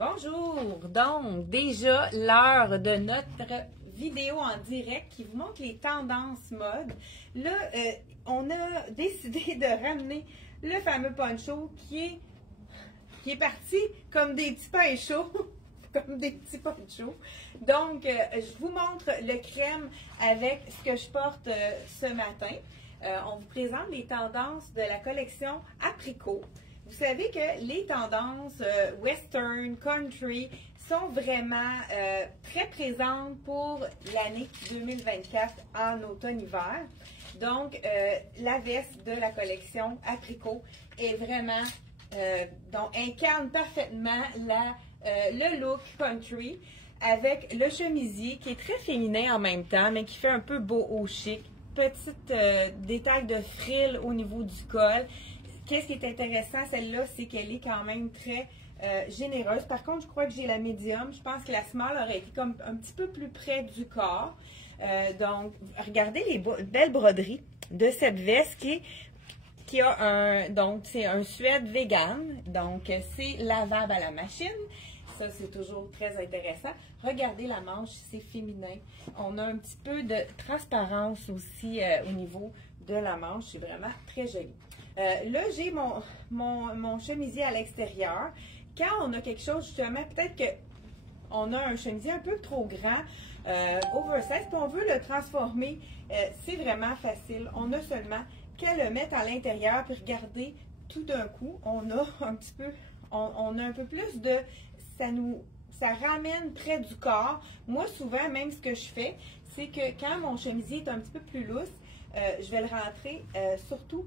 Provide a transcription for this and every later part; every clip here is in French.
Bonjour! Donc, déjà l'heure de notre vidéo en direct qui vous montre les tendances mode. Là, on a décidé de ramener le fameux poncho qui est parti comme des petits pains chauds. Comme des petits ponchos. Donc, je vous montre le crème avec ce que je porte ce matin. On vous présente les tendances de la collection Apricot. Vous savez que les tendances western, country sont vraiment très présentes pour l'année 2024 en automne-hiver. Donc, la veste de la collection Apricot est vraiment, donc incarne parfaitement le look country avec le chemisier qui est très féminin en même temps, mais qui fait un peu boho chic. Petite détail de frill au niveau du col. Qu'est-ce qui est intéressant, celle-là, c'est qu'elle est quand même très généreuse. Par contre, je crois que j'ai la médium. Je pense que la small aurait été comme un petit peu plus près du corps. Donc, regardez les belles broderies de cette veste qui a donc c'est un suède vegan. Donc, c'est lavable à la machine. Ça, c'est toujours très intéressant. Regardez la manche, c'est féminin. On a un petit peu de transparence aussi au niveau de la manche. C'est vraiment très joli. Là, j'ai mon chemisier à l'extérieur. Quand on a quelque chose, justement, peut-être qu'on a un chemisier un peu trop grand, oversize, puis on veut le transformer, c'est vraiment facile. On a seulement qu'à le mettre à l'intérieur, puis regardez, tout d'un coup, on a un petit peu, on a un peu plus de... Ça ramène près du corps. Moi, souvent, même ce que je fais, c'est que quand mon chemisier est un petit peu plus lousse, je vais le rentrer surtout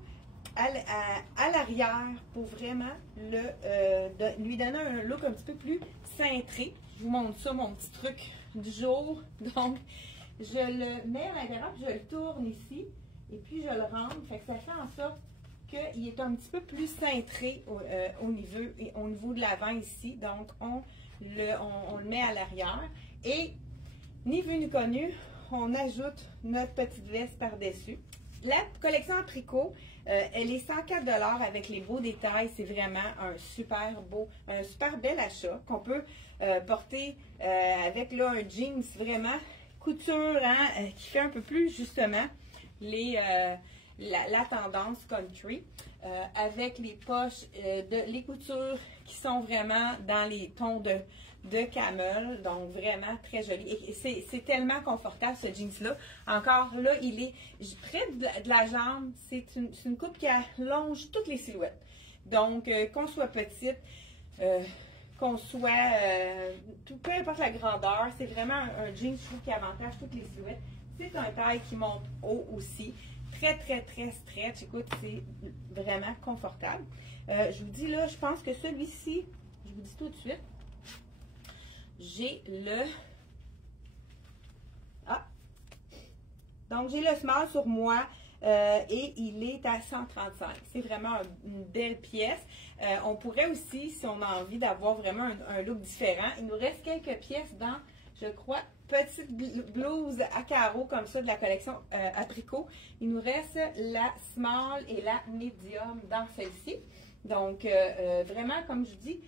à l'arrière pour vraiment lui donner un look un petit peu plus cintré. Je vous montre ça, mon petit truc du jour. Donc, je le mets à l'intérieur, puis je le tourne ici, et puis je le rentre. Fait que ça fait en sorte qu'il est un petit peu plus cintré au niveau de l'avant ici. Donc, on le met à l'arrière. Et, ni vu ni connu, on ajoute notre petite veste par-dessus. La collection Apricot, elle est 104 $ avec les beaux détails. C'est vraiment un super bel achat qu'on peut porter avec là, un jeans vraiment couture, hein, qui fait un peu plus justement la tendance country, avec les poches, les coutures qui sont vraiment dans les tons de camel, donc vraiment très joli. Et c'est tellement confortable ce jeans-là. Encore là, il est près de la jambe. C'est une coupe qui allonge toutes les silhouettes. Donc, qu'on soit petite, qu'on soit, peu importe la grandeur, c'est vraiment un jeans, je trouve, qui avantage toutes les silhouettes. C'est un taille qui monte haut aussi. Très, très, très stretch. Écoute, c'est vraiment confortable. Je vous dis là, je pense que celui-ci, je vous dis tout de suite, j'ai le... Ah! Donc, j'ai le small sur moi et il est à 135. C'est vraiment une belle pièce. On pourrait aussi, si on a envie d'avoir vraiment un look différent, il nous reste quelques pièces dans, je crois, petite blouse à carreaux comme ça de la collection Apricot. Il nous reste la small et la medium dans celle-ci. Donc, vraiment, comme je vous dis,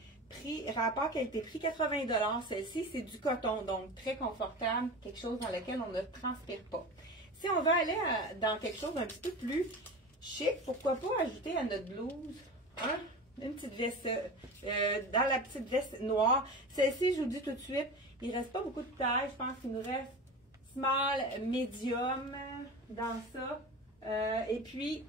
rapport qualité-prix, 80 $. Celle-ci, c'est du coton, donc très confortable, quelque chose dans lequel on ne transpire pas. Si on veut aller dans quelque chose d'un petit peu plus chic, pourquoi pas ajouter à notre blouse une petite veste, dans la petite veste noire. Celle-ci, je vous dis tout de suite, il ne reste pas beaucoup de taille. Je pense qu'il nous reste small, medium dans ça. Et puis,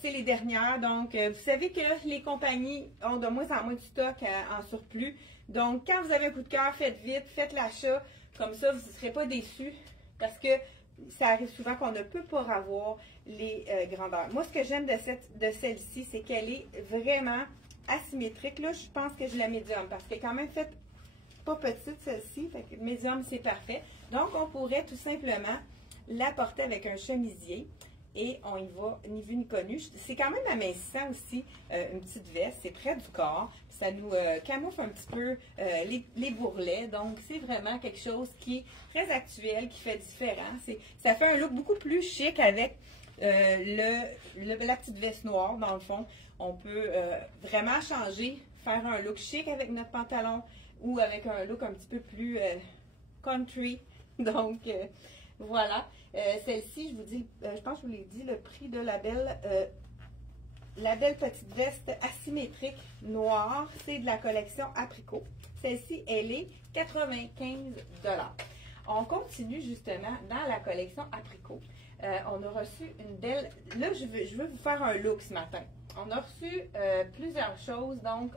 c'est les dernières. Donc, vous savez que les compagnies ont de moins en moins de stock en surplus. Donc, quand vous avez un coup de cœur, faites vite, faites l'achat. Comme ça, vous ne serez pas déçus parce que ça arrive souvent qu'on ne peut pas avoir les grandeurs. Moi, ce que j'aime de celle-ci, c'est qu'elle est vraiment asymétrique. Là, je pense que je la médium parce qu'elle est quand même faite pas petite, celle-ci. Fait que médium, c'est parfait. Donc, on pourrait tout simplement la porter avec un chemisier. Et on y va, ni vu ni connu. C'est quand même amincissant aussi, une petite veste. C'est près du corps. Ça nous camoufle un petit peu les bourrelets. Donc, c'est vraiment quelque chose qui est très actuel, qui fait différent. Ça fait un look beaucoup plus chic avec la petite veste noire, dans le fond. On peut vraiment changer faire un look chic avec notre pantalon ou avec un look un petit peu plus country. Donc, voilà. Celle-ci, je vous dis, je pense que je vous l'ai dit, le prix de la belle petite veste asymétrique noire, c'est de la collection Apricot. Celle-ci, elle est 95 $. On continue justement dans la collection Apricot. On a reçu une belle... Là, je veux vous faire un look ce matin. On a reçu plusieurs choses. Donc,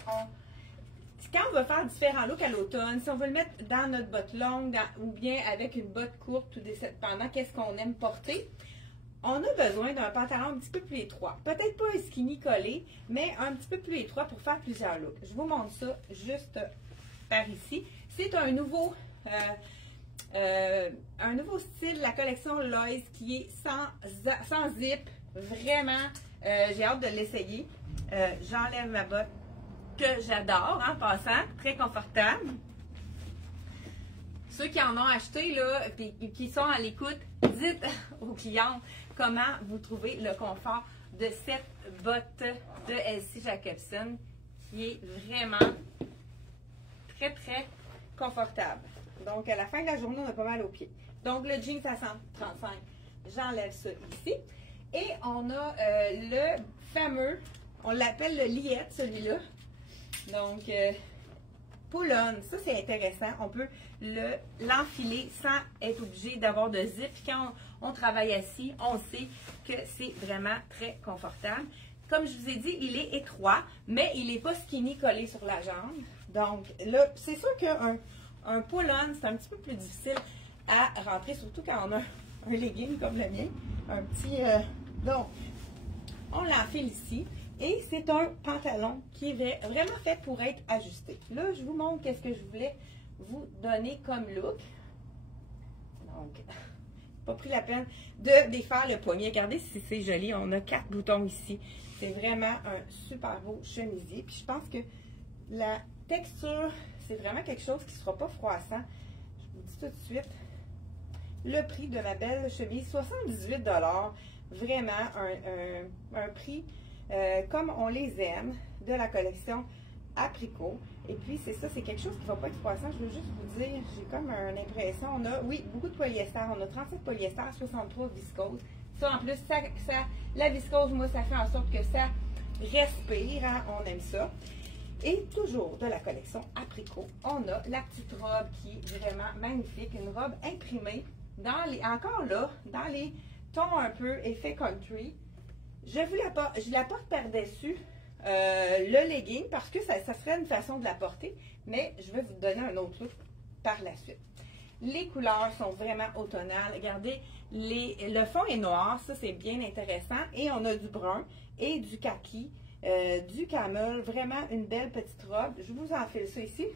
quand on va faire différents looks à l'automne, si on veut le mettre dans notre botte longue ou bien avec une botte courte, tout dépendant qu'est-ce qu'on aime porter, on a besoin d'un pantalon un petit peu plus étroit. Peut-être pas un skinny collé, mais un petit peu plus étroit pour faire plusieurs looks. Je vous montre ça juste par ici. C'est un nouveau style de la collection Lois qui est sans zip. Vraiment, j'ai hâte de l'essayer. J'enlève ma botte que j'adore en passant. Très confortable. Ceux qui en ont acheté là, et qui sont à l'écoute, dites aux clientes comment vous trouvez le confort de cette botte de Elsie Jacobson qui est vraiment très, très confortable. Donc, à la fin de la journée, on a pas mal aux pieds. Donc, le jeans à 135, j'enlève ça ici. Et on a le fameux, on l'appelle le liette, celui-là. Donc, pull-on, ça c'est intéressant. On peut l'enfiler sans être obligé d'avoir de zip. Quand on travaille assis, on sait que c'est vraiment très confortable. Comme je vous ai dit, il est étroit, mais il n'est pas skinny collé sur la jambe. Donc, là, c'est sûr qu'un pull-on, c'est un petit peu plus difficile à rentrer, surtout quand on a un legging comme le mien. Un petit... donc, on l'enfile ici. Et c'est un pantalon qui est vraiment fait pour être ajusté. Là, je vous montre qu'est-ce que je voulais vous donner comme look. Donc, pas pris la peine de défaire le poignet. Regardez si c'est joli. On a 4 boutons ici. C'est vraiment un super beau chemisier. Puis je pense que la texture, c'est vraiment quelque chose qui ne sera pas froissant. Je vous dis tout de suite le prix de ma belle chemise, 78 $. Vraiment un prix comme on les aime, de la collection Apricot. Et puis, c'est ça, c'est quelque chose qui ne va pas être froissant. Je veux juste vous dire, j'ai comme une impression, on a, oui, beaucoup de polyester. On a 37 polyester, 63 viscose. Ça, en plus, la viscose, moi, ça fait en sorte que ça respire. Hein, on aime ça. Et toujours de la collection Apricot, on a la petite robe qui est vraiment magnifique. Une robe imprimée, encore là, dans les tons un peu effet country. Je la porte par-dessus le legging parce que ça serait une façon de la porter, mais je vais vous donner un autre look par la suite. Les couleurs sont vraiment automnales. Regardez, le fond est noir, ça c'est bien intéressant. Et on a du brun et du kaki, du camel, vraiment une belle petite robe. Je vous enfile ça ici.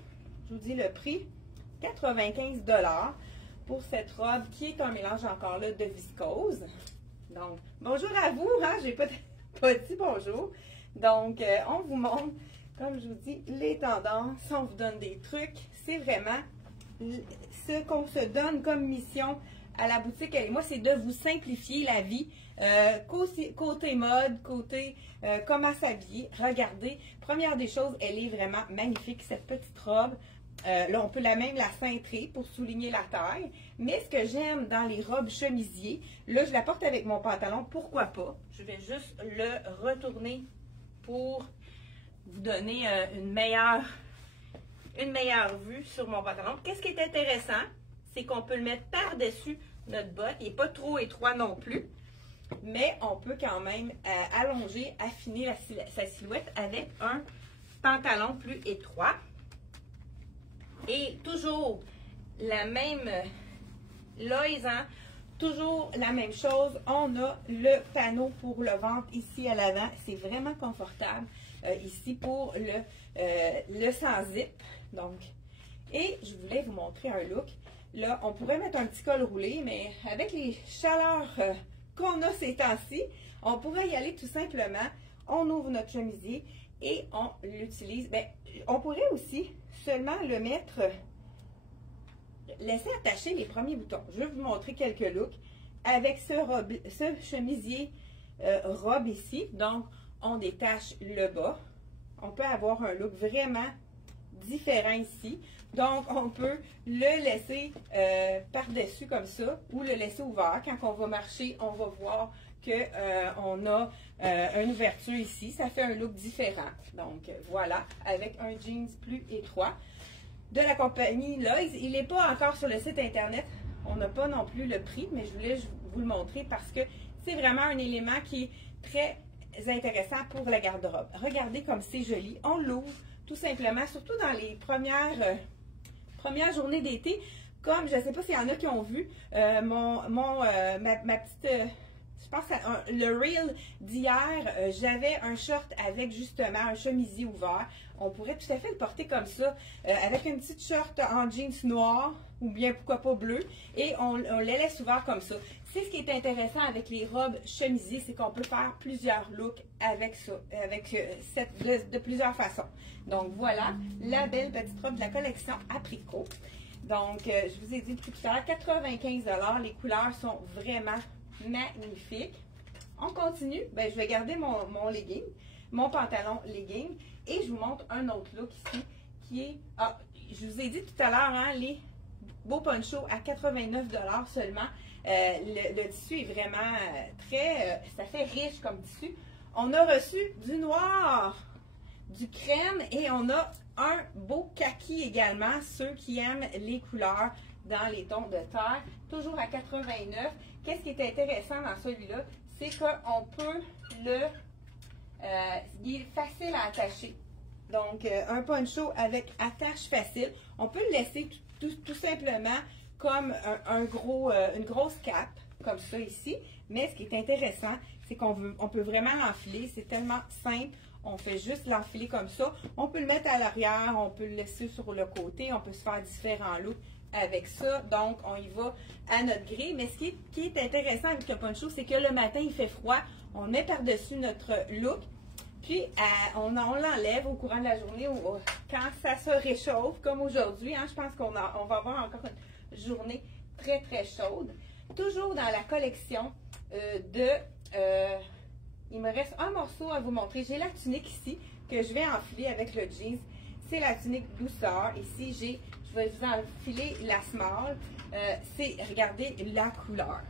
Je vous dis le prix, 95 $ pour cette robe qui est un mélange encore là de viscose. Donc, bonjour à vous, hein? J'ai pas dit bonjour. Donc, on vous montre, comme je vous dis, les tendances, on vous donne des trucs. C'est vraiment ce qu'on se donne comme mission à la boutique. Et moi, c'est de vous simplifier la vie. Côté mode, côté comment s'habiller. Regardez, première des choses, elle est vraiment magnifique, cette petite robe. Là, on peut même la cintrer pour souligner la taille. Mais ce que j'aime dans les robes chemisiers, là, je la porte avec mon pantalon. Pourquoi pas? Je vais juste le retourner pour vous donner une meilleure vue sur mon pantalon. Qu'est-ce qui est intéressant? C'est qu'on peut le mettre par-dessus notre botte. Il n'est pas trop étroit non plus. Mais on peut quand même allonger, affiner sa silhouette avec un pantalon plus étroit. Et toujours la même Lois, hein? Toujours la même chose. On a le panneau pour le ventre ici à l'avant. C'est vraiment confortable ici pour le sans zip. Donc, et je voulais vous montrer un look. Là, on pourrait mettre un petit col roulé, mais avec les chaleurs qu'on a ces temps-ci, on pourrait y aller tout simplement. On ouvre notre chemisier et on l'utilise. Bien, on pourrait aussi seulement le mettre, laisser attacher les premiers boutons. Je vais vous montrer quelques looks avec ce chemisier robe ici. Donc, on détache le bas on peut avoir un look vraiment différent ici. Donc, on peut le laisser par-dessus comme ça ou le laisser ouvert. Quand on va marcher, on va voir qu'on a une ouverture ici. Ça fait un look différent. Donc, voilà, avec un jeans plus étroit. De la compagnie Lois, il n'est pas encore sur le site internet. On n'a pas non plus le prix, mais je voulais vous le montrer parce que c'est vraiment un élément qui est très intéressant pour la garde-robe. Regardez comme c'est joli. On l'ouvre tout simplement, surtout dans les premières journées d'été. Comme, je ne sais pas s'il y en a qui ont vu, ma petite... je pense que le reel d'hier, j'avais un short avec justement un chemisier ouvert. On pourrait tout à fait le porter comme ça, avec une petite short en jeans noir ou bien pourquoi pas bleu, et on les laisse ouverts comme ça. C'est ce qui est intéressant avec les robes chemisiers, c'est qu'on peut faire plusieurs looks avec ça, de plusieurs façons. Donc voilà, la belle petite robe de la collection Apricot. Donc, je vous ai dit tout à l'heure, 95 $. Les couleurs sont vraiment magnifiques. On continue. Ben, je vais garder mon legging, mon pantalon legging, et je vous montre un autre look ici qui est... Ah, je vous ai dit tout à l'heure, hein, les beaux ponchos à 89 $ seulement. Le tissu est vraiment très... ça fait riche comme tissu. On a reçu du noir, du crème, et on a un beau kaki également, ceux qui aiment les couleurs dans les tons de terre, toujours à 89. Qu'est-ce qui est intéressant dans celui-là, c'est qu'on peut il est facile à attacher. Donc, un poncho avec attache facile. On peut le laisser tout simplement comme une grosse cape, comme ça ici. Mais ce qui est intéressant, c'est qu'on peut vraiment l'enfiler. C'est tellement simple. On fait juste l'enfiler comme ça. On peut le mettre à l'arrière, on peut le laisser sur le côté. On peut se faire différents looks avec ça. Donc, on y va à notre gré. Mais ce qui est intéressant avec le poncho, c'est que le matin, il fait froid. On le met par-dessus notre look. Puis, on l'enlève au courant de la journée ou quand ça se réchauffe, comme aujourd'hui. Hein, je pense qu'on va avoir encore une journée très, très chaude. Toujours dans la collection il me reste un morceau à vous montrer. J'ai la tunique ici que je vais enfiler avec le jeans. C'est la tunique douceur. Ici, je vais vous enfiler la small. Regardez la couleur.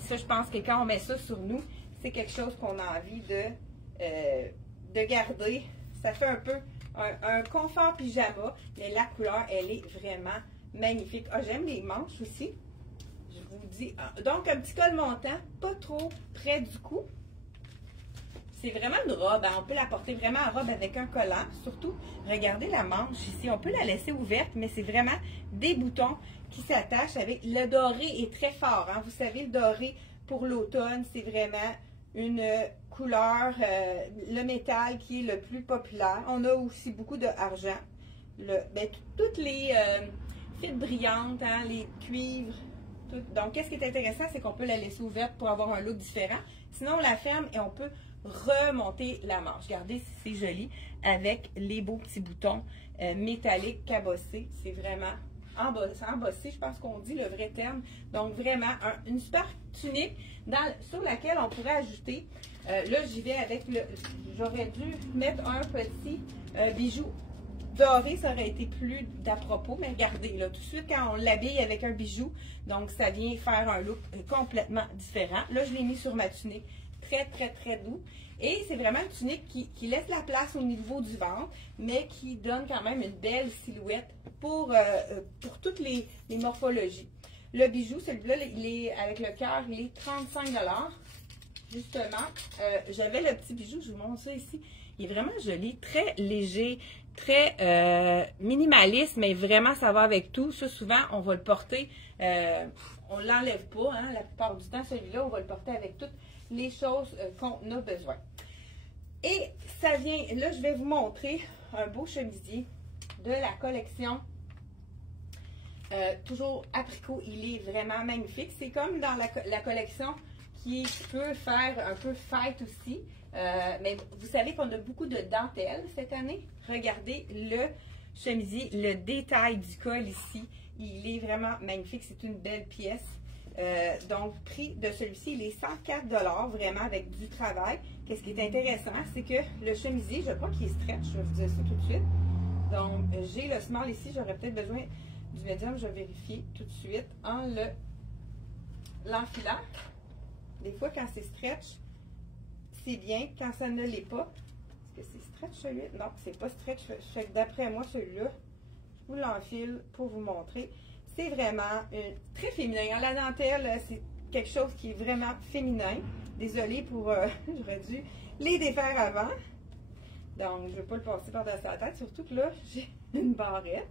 Ça, je pense que quand on met ça sur nous, c'est quelque chose qu'on a envie de garder. Ça fait un peu un confort pyjama, mais la couleur, elle est vraiment magnifique. Ah, j'aime les manches aussi. Je vous dis. Donc, un petit col montant, pas trop près du cou. C'est vraiment une robe, hein. On peut la porter vraiment en robe avec un collant. Surtout, regardez la manche ici. On peut la laisser ouverte, mais c'est vraiment des boutons qui s'attachent avec... Le doré est très fort, hein. Vous savez, le doré pour l'automne, c'est vraiment une couleur, le métal qui est le plus populaire. On a aussi beaucoup d'argent. Toutes les fibres brillantes, hein, les cuivres. Donc, qu'est-ce qui est intéressant, c'est qu'on peut la laisser ouverte pour avoir un look différent. Sinon, on la ferme et on peut remonter la manche. Regardez, c'est joli avec les beaux petits boutons métalliques cabossés. C'est vraiment embossé, je pense qu'on dit le vrai terme. Donc, vraiment, une super tunique sur laquelle on pourrait ajouter. Là, j'y vais avec j'aurais dû mettre un petit bijou doré, ça aurait été plus d'à propos, mais regardez, là, tout de suite, quand on l'habille avec un bijou, donc ça vient faire un look complètement différent. Là, je l'ai mis sur ma tunique, très, très, très doux. Et c'est vraiment une tunique qui laisse la place au niveau du ventre, mais qui donne quand même une belle silhouette pour toutes les morphologies. Le bijou, celui-là, il est avec le cœur, il est 35 $. Justement, j'avais le petit bijou, je vous montre ça ici. Il est vraiment joli, très léger, très minimaliste, mais vraiment ça va avec tout. Ça, souvent, on va le porter, on ne l'enlève pas, hein, la plupart du temps, celui-là, on va le porter avec toutes les choses qu'on a besoin. Et ça vient, là, je vais vous montrer un beau chemisier de la collection. Toujours Apricot, il est vraiment magnifique. C'est comme dans la collection qui peut faire un peu fête aussi. Mais vous savez qu'on a beaucoup de dentelle cette année. Regardez le chemisier, le détail du col ici. Il est vraiment magnifique. C'est une belle pièce. Donc, prix de celui-ci, il est 104 $, vraiment avec du travail. Qu'est-ce qui est intéressant, c'est que le chemisier, je crois qu'il est stretch, je vais vous dire ça tout de suite. Donc, j'ai le small ici, j'aurais peut-être besoin du médium, je vais vérifier tout de suite en l'enfilant. Des fois, quand c'est stretch, c'est bien. Quand ça ne l'est pas, est-ce que c'est stretch celui-là? Non, c'est pas stretch. D'après moi, celui-là, je vous l'enfile pour vous montrer. C'est vraiment très féminin. La dentelle, c'est quelque chose qui est vraiment féminin. Désolée pour... j'aurais dû les défaire avant. Donc, je ne veux pas le passer par-dessus la tête. Surtout que là, j'ai une barrette.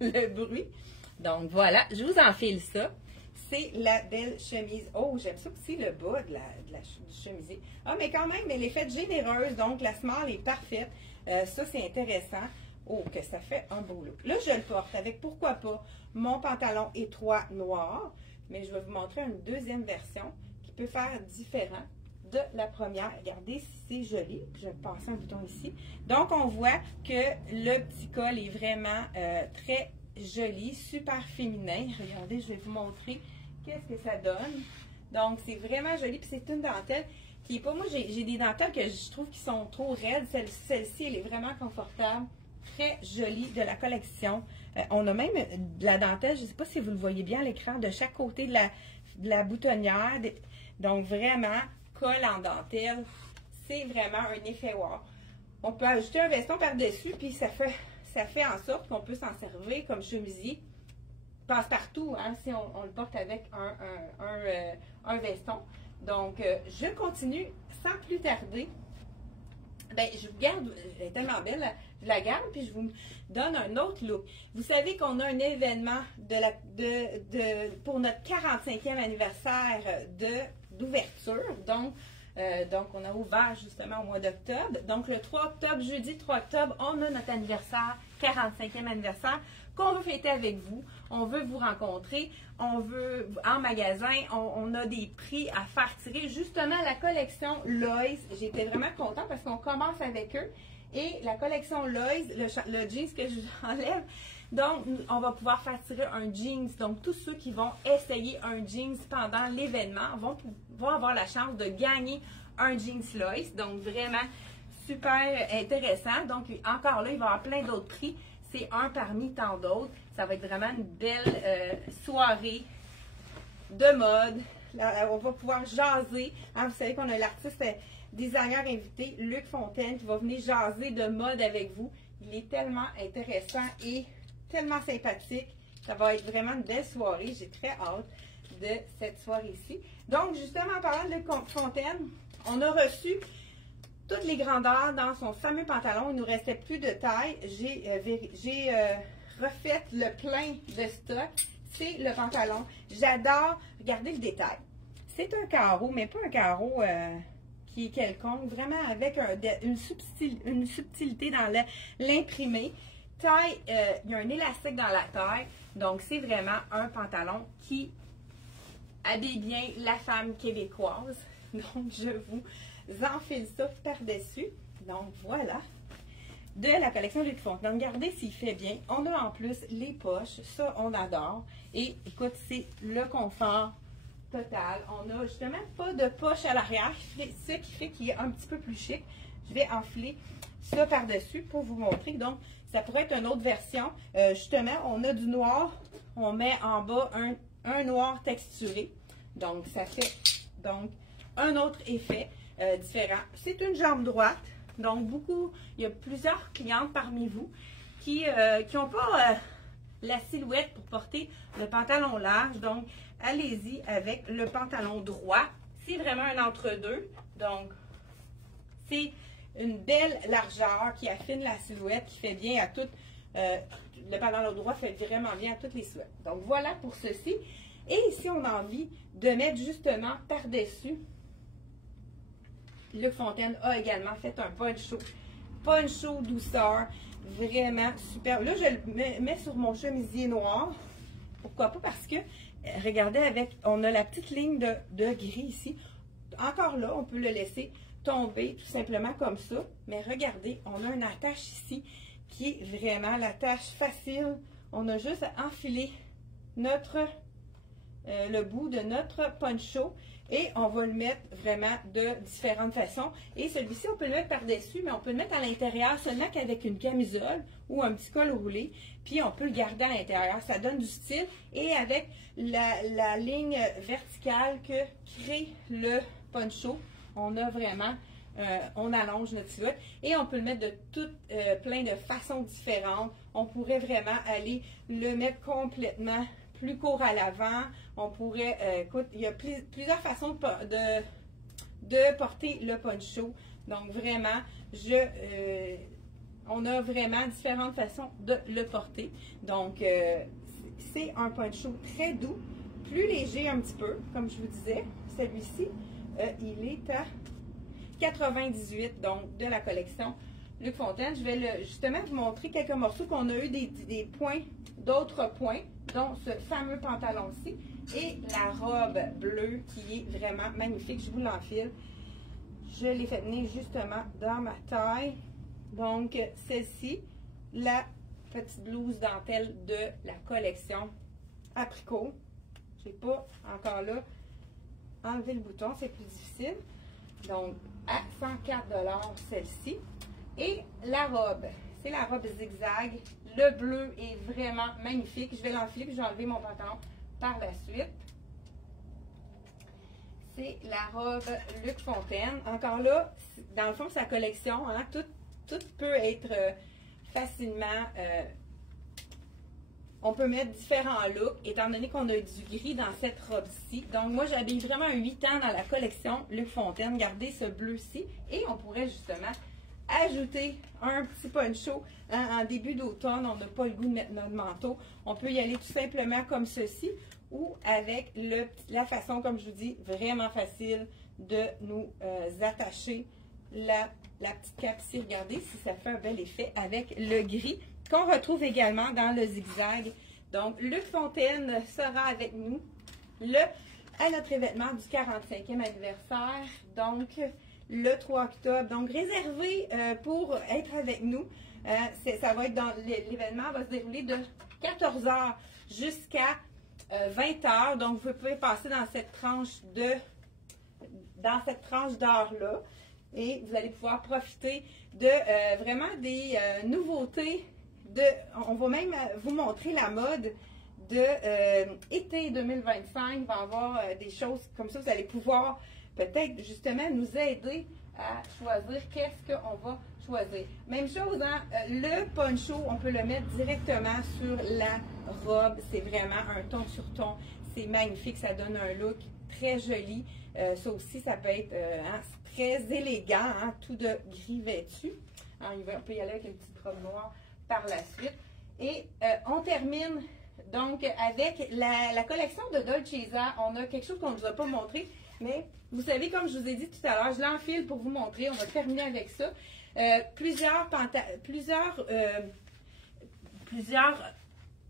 Le bruit. Donc, voilà. Je vous enfile ça. C'est la belle chemise. Oh, j'aime ça aussi, le bas du chemisier. Ah, mais quand même, elle est faite généreuse. Donc, la small est parfaite. Ça, c'est intéressant. Oh, que ça fait un beau look. Là, je le porte avec, pourquoi pas, mon pantalon étroit noir. Mais je vais vous montrer une deuxième version qui peut faire différent de la première. Regardez si c'est joli. Je vais passer un bouton ici. Donc, on voit que le petit col est vraiment très joli, super féminin. Regardez, je vais vous montrer qu'est-ce que ça donne. Donc, c'est vraiment joli. Puis, c'est une dentelle qui est pas... Moi, j'ai des dentelles que je trouve qui sont trop raides. Celle-ci, elle est vraiment confortable. Très jolie de la collection. On a même de la dentelle, je ne sais pas si vous le voyez bien à l'écran, de chaque côté de la boutonnière. Donc, vraiment, col en dentelle. C'est vraiment un effet wow. On peut ajouter un veston par-dessus, puis ça fait en sorte qu'on peut s'en servir comme chemisier. Passe-partout, hein, si on le porte avec un veston. Donc, je continue sans plus tarder. Ben, je vous garde, elle est tellement belle, je la garde, puis je vous donne un autre look. Vous savez qu'on a un événement pour notre 45e anniversaire d'ouverture. Donc, on a ouvert justement au mois d'octobre. Donc, le 3 octobre, jeudi 3 octobre, on a notre anniversaire, 45e anniversaire, qu'on veut fêter avec vous. On veut vous rencontrer. On veut, en magasin, on a des prix à faire tirer. Justement, la collection Lois, j'étais vraiment contente parce qu'on commence avec eux. Et la collection Lois, le jeans que j'enlève, donc, on va pouvoir faire tirer un jeans. Donc, tous ceux qui vont essayer un jeans pendant l'événement vont avoir la chance de gagner un jeans Lois. Donc, vraiment super intéressant. Donc, encore là, il va y avoir plein d'autres prix. C'est un parmi tant d'autres. Ça va être vraiment une belle soirée de mode. Là, on va pouvoir jaser. Hein, vous savez qu'on a l'artiste designer invité, Luc Fontaine, qui va venir jaser de mode avec vous. Il est tellement intéressant et tellement sympathique. Ça va être vraiment une belle soirée. J'ai très hâte de cette soirée-ci. Donc, justement, en parlant de Luc Fontaine, on a reçu toutes les grandeurs dans son fameux pantalon. Il nous restait plus de taille. J'ai refait le plein de stock. C'est le pantalon. J'adore. Regardez le détail. C'est un carreau, mais pas un carreau qui est quelconque. Vraiment avec une subtilité dans l'imprimé. Taille, il y a un élastique dans la taille. Donc, c'est vraiment un pantalon qui habille bien la femme québécoise. Donc, je vous enfile ça par-dessus. Donc, voilà. De la collection Luc Fontaine. Regardez s'il fait bien. On a en plus les poches. Ça, on adore. Et, écoute, c'est le confort total. On a justement pas de poche à l'arrière. Ce qui fait qu'il est un petit peu plus chic. Je vais enfiler ça par-dessus pour vous montrer. Donc, ça pourrait être une autre version. Justement, on a du noir. On met en bas un noir texturé. Donc, ça fait donc un autre effet différent. C'est une jambe droite. Donc, il y a plusieurs clientes parmi vous qui n'ont pas la silhouette pour porter le pantalon large. Donc, allez-y avec le pantalon droit. C'est vraiment un entre-deux. Donc, c'est une belle largeur qui affine la silhouette, qui fait bien à toutes. Le pantalon droit fait vraiment bien à toutes les silhouettes. Donc, voilà pour ceci. Et ici, on a envie de mettre justement par-dessus. Luc Fontaine a également fait un poncho. Poncho douceur. Vraiment super. Là, je le mets sur mon chemisier noir. Pourquoi pas? Parce que, regardez, on a la petite ligne de gris ici. Encore là, on peut le laisser tomber tout simplement comme ça. Mais regardez, on a une attache ici qui est vraiment l'attache facile. On a juste à enfiler le bout de notre poncho et on va le mettre vraiment de différentes façons. Et celui-ci, on peut le mettre par-dessus, mais on peut le mettre à l'intérieur seulement qu'avec une camisole ou un petit col roulé. Puis on peut le garder à l'intérieur. Ça donne du style. Et avec la ligne verticale que crée le poncho, on a vraiment, on allonge notre silhouette. Et on peut le mettre de plein de façons différentes. On pourrait vraiment aller le mettre complètement plus court à l'avant. On pourrait, écoute, il y a plusieurs façons de porter le poncho. Donc vraiment, on a vraiment différentes façons de le porter. Donc, c'est un poncho très doux, plus léger un petit peu, comme je vous disais. Celui-ci, il est à 98, donc de la collection Luc Fontaine. Je vais justement vous montrer quelques morceaux qu'on a eu des points, d'autres points, dont ce fameux pantalon-ci et la robe bleue qui est vraiment magnifique. Je vous l'enfile. Je l'ai fait venir justement dans ma taille. Donc, celle-ci, la petite blouse dentelle de la collection Apricot. Je n'ai pas encore là enlevé le bouton, c'est plus difficile. Donc, à 104 $ celle-ci. Et la robe, c'est la robe zigzag. Le bleu est vraiment magnifique. Je vais l'enfiler puis je vais enlever mon pantalon par la suite. C'est la robe Luc Fontaine. Encore là, dans le fond, sa collection, hein, tout peut être facilement... on peut mettre différents looks, étant donné qu'on a du gris dans cette robe-ci. Donc, moi, j'habille vraiment 8 ans dans la collection Luc Fontaine. Regardez ce bleu-ci. Et on pourrait justement ajouter un petit poncho en début d'automne. On n'a pas le goût de mettre notre manteau. On peut y aller tout simplement comme ceci ou avec la façon, comme je vous dis, vraiment facile de nous attacher la petite cape ici. Regardez si ça fait un bel effet avec le gris qu'on retrouve également dans le zigzag. Donc, Luc Fontaine sera avec nous à notre événement du 45e anniversaire. Donc, le 3 octobre. Donc, réservé pour être avec nous. Ça va être dans l'événement va se dérouler de 14 h jusqu'à 20 h. Donc, vous pouvez passer dans cette tranche d'heure-là. Et vous allez pouvoir profiter de vraiment des nouveautés. On va même vous montrer la mode de été 2025. Il va y avoir des choses comme ça. Vous allez pouvoir peut-être justement nous aider à choisir qu'est-ce qu'on va choisir. Même chose, hein, le poncho, on peut le mettre directement sur la robe. C'est vraiment un ton sur ton. C'est magnifique. Ça donne un look très joli. Ça aussi, ça peut être très élégant, hein, tout de gris vêtu. Alors, on peut y aller avec une petite robe noire par la suite. Et on termine donc avec la collection de Dolcezza. On a quelque chose qu'on ne vous a pas montré, mais vous savez, comme je vous ai dit tout à l'heure, je l'enfile pour vous montrer. On va terminer avec ça. Plusieurs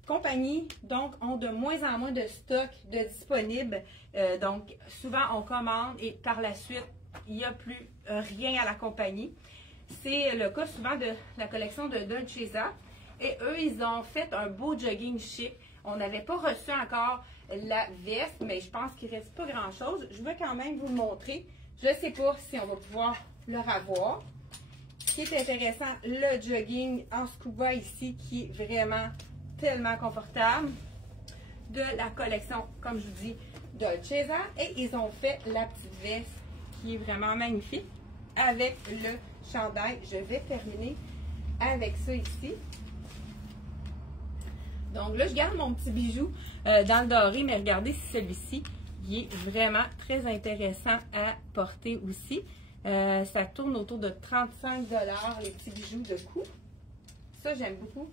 compagnies donc ont de moins en moins de stock de disponibles. Donc, souvent, on commande et par la suite, il n'y a plus rien à la compagnie. C'est le cas souvent de la collection de Dolcezza. Et eux, ils ont fait un beau jogging chic. On n'avait pas reçu encore la veste, mais je pense qu'il ne reste pas grand-chose. Je vais quand même vous le montrer. Je ne sais pas si on va pouvoir le revoir. Ce qui est intéressant, le jogging en scuba ici, qui est vraiment tellement confortable. De la collection, comme je vous dis, Dolcezza. Et ils ont fait la petite veste qui est vraiment magnifique avec le chandail. Je vais terminer avec ça ici. Donc là, je garde mon petit bijou dans le doré, mais regardez si celui-ci, il est vraiment très intéressant à porter aussi. Ça tourne autour de 35 $, les petits bijoux de cou. Ça, j'aime beaucoup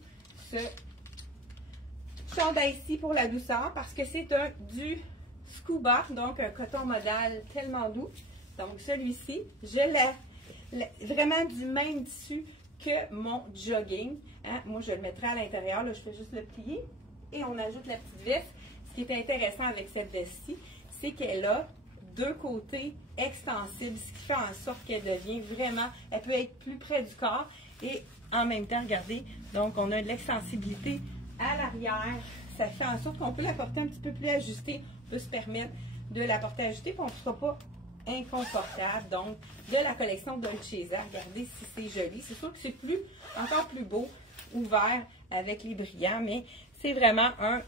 ce chandail-ci pour la douceur parce que c'est du scuba, donc un coton modal tellement doux. Donc celui-ci, je l'ai vraiment du même tissu que mon jogging. Hein? Moi, je le mettrai à l'intérieur. Là, je fais juste le plier et on ajoute la petite veste. Ce qui est intéressant avec cette veste-ci, c'est qu'elle a deux côtés extensibles, ce qui fait en sorte qu'elle devient vraiment, elle peut être plus près du corps et en même temps, regardez, donc on a de l'extensibilité à l'arrière. Ça fait en sorte qu'on peut la porter un petit peu plus ajustée. On peut se permettre de la porter ajustée, puis on ne sera pas inconfortable. Donc, de la collection Dolcezza, regardez si c'est joli. C'est sûr que c'est encore plus beau, ouvert avec les brillants, mais c'est vraiment un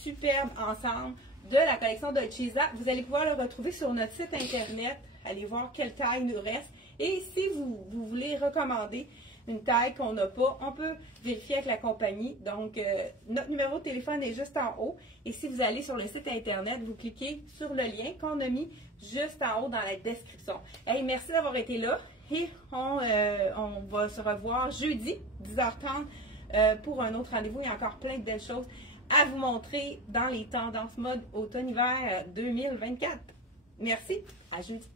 superbe ensemble de la collection Dolcezza. Vous allez pouvoir le retrouver sur notre site internet. Allez voir quelle taille nous reste. Et si vous voulez recommander une taille qu'on n'a pas, on peut vérifier avec la compagnie. Donc, notre numéro de téléphone est juste en haut. Et si vous allez sur le site internet, vous cliquez sur le lien qu'on a mis juste en haut dans la description. Hey, merci d'avoir été là. Et on va se revoir jeudi, 10h30, pour un autre rendez-vous. Il y a encore plein de belles choses à vous montrer dans les tendances mode automne-hiver 2024. Merci, à jeudi.